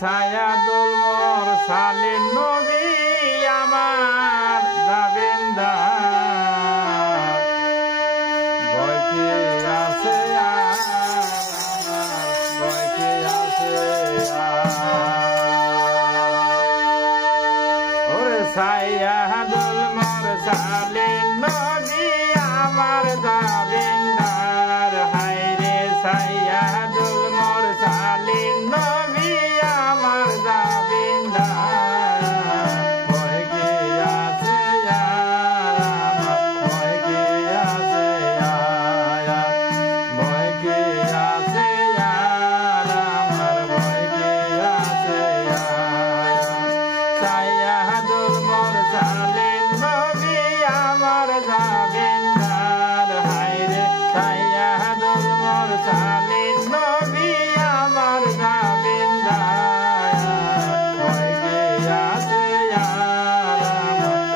সায়াদুল মোর saline নবী আমার জাবিন্দার ভয় কি আছে ভয় কি আছে ওরে সায়াদুল মোর সালিন নবী আমার জাবিন্দার হায়রে সায়াদুল মোর সালিন নবী আমার জাবিন্দার ভয় কি আছে ভয় কি আছে ভয় কি আছে আমার ভয় কি আছে সায়াদুল মোর সালিন নবী আমার জাবিন্দার হায়রে সায়াদুল মোর সালিন নবী আমার জাবিন্দার ভয় কি আছে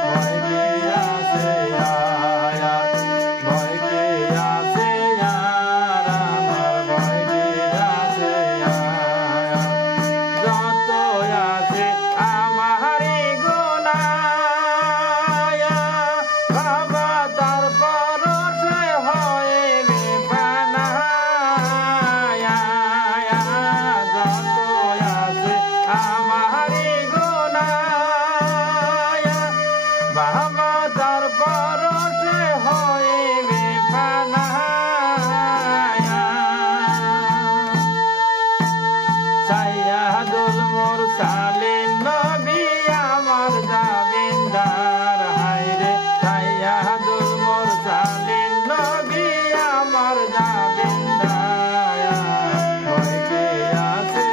ভয় কি আছে ভয় কি আছে আমার ভয় কি আছে যত আছে আমারই গুনাহ বাবা তার পরশে হয়ে বেফানা যত আছে আমারই গুনাহ বাবা তার পরশে হয়ে বেফানা সায়াদুল মোর সালিন নবী আমার জাবিন্দার হায়রে সায়াদুল মোর সালিন নবী আমার জাবিন্দার ভয় কি আছে